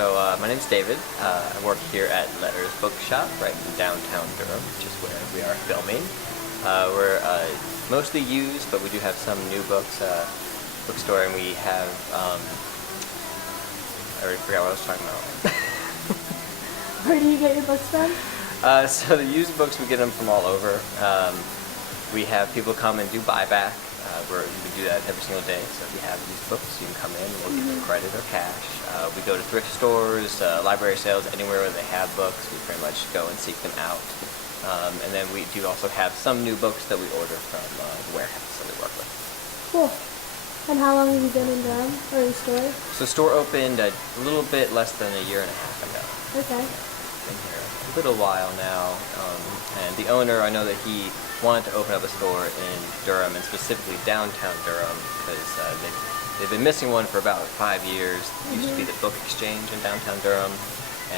My name's David. I work here at Letters Bookshop right in downtown Durham, which is where we are filming. We're mostly used, but we do have some new books. Bookstore, and we have, I already forgot what I was talking about. Where do you get your books from? So the used books, we get them from all over. We have people come and do buyback. We do that every single day. So if you have used books, you can come in and we'll give you credit or cash. We go to thrift stores, library sales, anywhere where they have books. We pretty much go and seek them out. And then we do also have some new books that we order from the warehouse that we work with. Cool. And how long have you been in Durham, or the store? So the store opened a little bit less than a year and a half ago. Okay. Been here a little while now, and the owner, I know that he wanted to open up a store in Durham, and specifically downtown Durham, because they've been missing one for about 5 years. It used to be the Book Exchange in downtown Durham,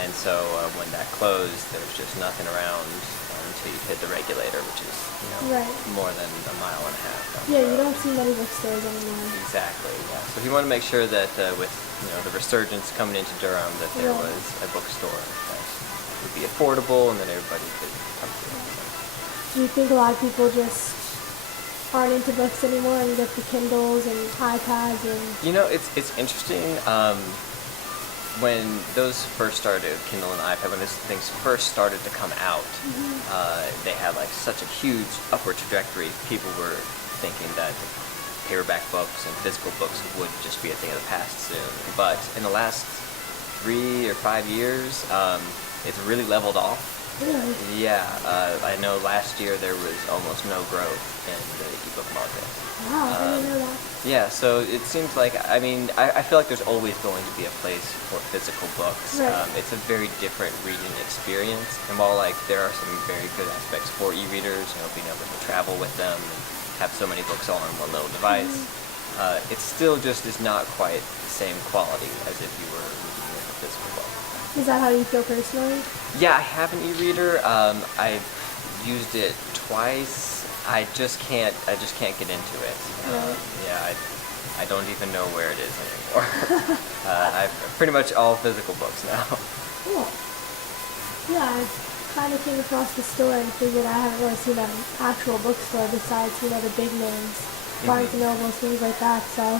and so when that closed, there was just nothing around until you hit the regulator, which is more than a mile and a half. Yeah, you don't see many bookstores anymore. Exactly. Yeah. So he wanted to make sure that with the resurgence coming into Durham, that there was a bookstore that would be affordable and that everybody could come to. Do you think a lot of people just aren't into books anymore and get the Kindles and iPads and? It's interesting. When those first started, Kindle and iPad, when those things first started to come out, they had like such a huge upward trajectory. People were thinking that paperback books and physical books would just be a thing of the past soon. But in the last 3 or 5 years, it's really leveled off. Really? Yeah, I know last year there was almost no growth in the ebook market. Wow, I didn't know that. Yeah, so it seems like, I feel like there's always going to be a place for physical books. Right. It's a very different reading experience, and while there are some very good aspects for e-readers, being able to travel with them and have so many books all on one little device, it still just is not quite the same quality as if you were reading with a physical book. Is that how you feel personally? Yeah, I have an e-reader. I've used it twice. I just can't get into it. I don't even know where it is anymore. I've pretty much all physical books now. Cool. Yeah, I kind of came across the store and figured I haven't really seen an actual bookstore besides, the big names, Barnes and Nobles, things like that. So.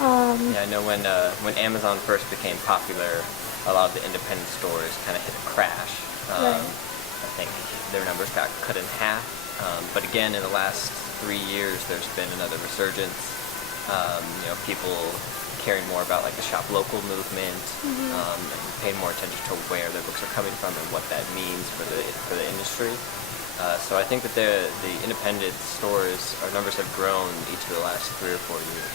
Yeah, I know when Amazon first became popular, a lot of the independent stores kind of hit a crash. I think their numbers got cut in half. But again, in the last 3 years, there's been another resurgence. People caring more about like the shop local movement, and paying more attention to where their books are coming from and what that means for the industry. So I think that the independent stores, our numbers have grown each of the last 3 or 4 years.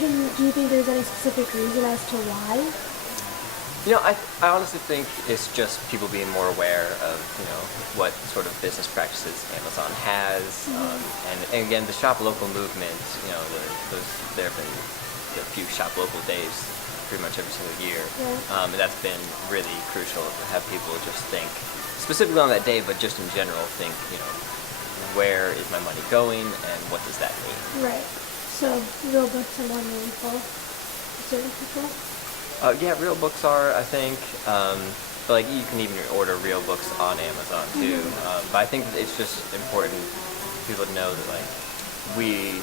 Do you think there's any specific reason as to why? I honestly think it's just people being more aware of, what sort of business practices Amazon has, and again, the shop local movement. There have been a few shop local days pretty much every single year, and that's been really crucial to have people just think, specifically on that day, but just in general, think, where is my money going, and what does that mean? Right. So real books are more meaningful to certain people. Yeah, real books are, I think. But you can even order real books on Amazon too. But I think it's just important for people to know that we,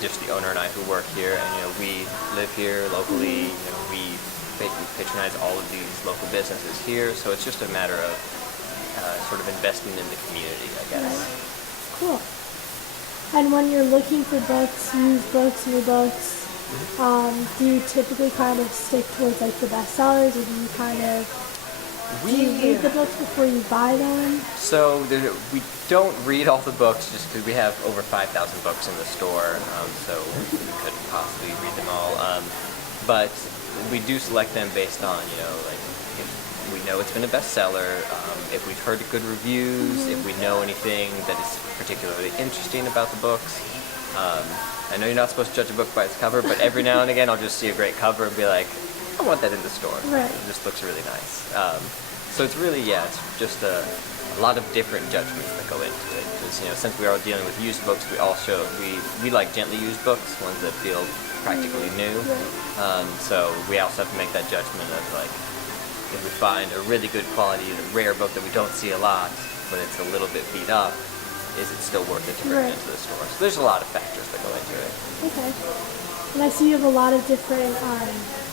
just the owner and I who work here, and we live here locally. We patronize all of these local businesses here. So it's just a matter of sort of investing in the community, I guess. Right. Cool. And when you're looking for books, used books, new books, do you typically kind of stick towards the bestsellers, or do you do you read the books before you buy them? So we don't read all the books just because we have over 5,000 books in the store, so we couldn't possibly read them all. But we do select them based on, if we know it's been a bestseller, if we've heard good reviews, if we know anything that is particularly interesting about the books. I know you're not supposed to judge a book by its cover, but every now and again I'll just see a great cover and be like, I want that in the store. Right. This looks really nice. So it's really, it's just a a lot of different judgments that go into it. Because since we are dealing with used books, we like gently used books, ones that feel practically new. So we also have to make that judgment of like, if we find a really good quality, a rare book that we don't see a lot, but it's a little bit beat up, is it still worth it to bring it into the store? So there's a lot of factors that go into it. Okay. And I see you have a lot of different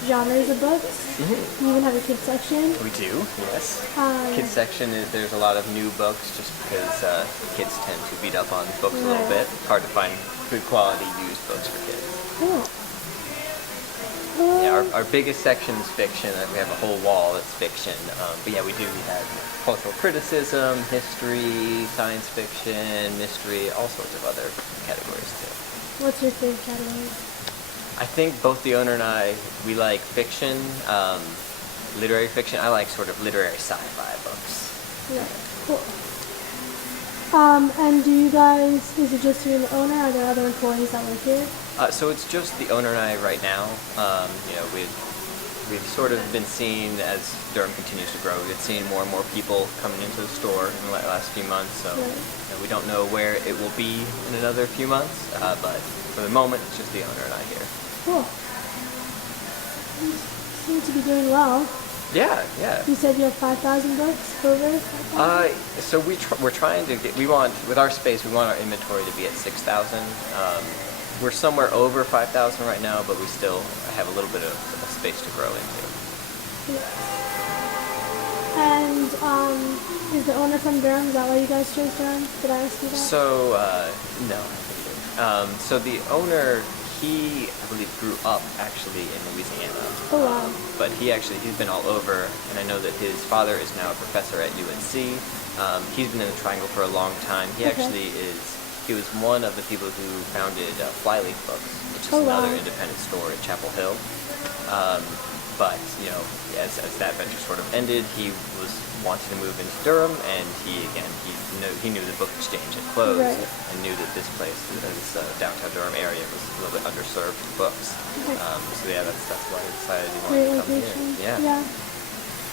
genres of books. You even have a kids section. We do, yes. Kids section there's a lot of new books, just because kids tend to beat up on books a little bit. It's hard to find good quality used books for kids. Cool. Yeah, our biggest section is fiction. We have a whole wall that's fiction. But yeah, we have cultural criticism, history, science fiction, mystery, all sorts of other categories too. What's your favorite category? I think both the owner and I, we like fiction, literary fiction. I like sort of literary sci-fi books. Yeah, cool. And do you guys, is it just you and the owner? Are there other employees that work here? So it's just the owner and I right now. We've sort of been seeing, as Durham continues to grow, we've seen more and more people coming into the store in the last few months. So we don't know where it will be in another few months, but for the moment, it's just the owner and I here. Cool. You seem to be doing well. Yeah. You said you have 5,000 books over? So we're trying to get, with our space, we want our inventory to be at 6,000. We're somewhere over 5,000 right now, but we still have a little bit of space to grow into. And is the owner from Durham? Is that why you guys chose Durham? Did I ask you that? So, no. So the owner, he, I believe, grew up actually in Louisiana. Oh, wow. But he's been all over, and I know that his father is now a professor at UNC. He's been in the Triangle for a long time. He he was one of the people who founded Flyleaf Books, which is another independent store in Chapel Hill. But, as that venture sort of ended, he was wanting to move into Durham, and he knew the book exchange had closed, and knew that this place, this downtown Durham area, was a little bit underserved for books. So yeah, that's why he decided he wanted to come here. Yeah.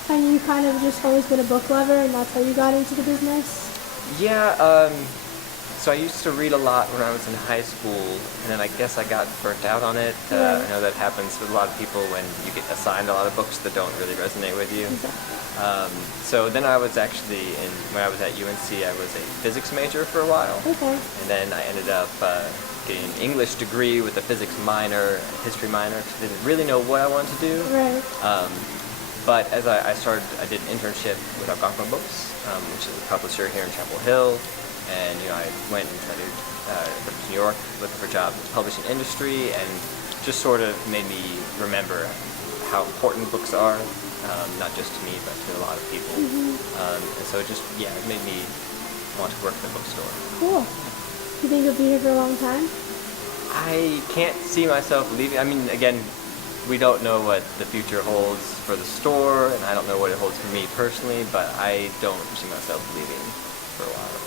And you kind of just always been a book lover, and that's how you got into the business? Yeah, so I used to read a lot when I was in high school, and then I guess I got burnt out on it. I know that happens with a lot of people when you get assigned a lot of books that don't really resonate with you. So then I was actually, when I was at UNC, I was a physics major for a while. And then I ended up getting an English degree with a physics minor, a history minor, because I didn't really know what I wanted to do. But as I did an internship with Algonquin Books, which is a publisher here in Chapel Hill. And I went and tried to go to New York looking for jobs in the publishing industry, and just sort of made me remember how important books are, not just to me, but to a lot of people. And so it made me want to work in a bookstore. Cool. Do you think you'll be here for a long time? I can't see myself leaving. I mean, again, we don't know what the future holds for the store, and I don't know what it holds for me personally, but I don't see myself leaving for a while.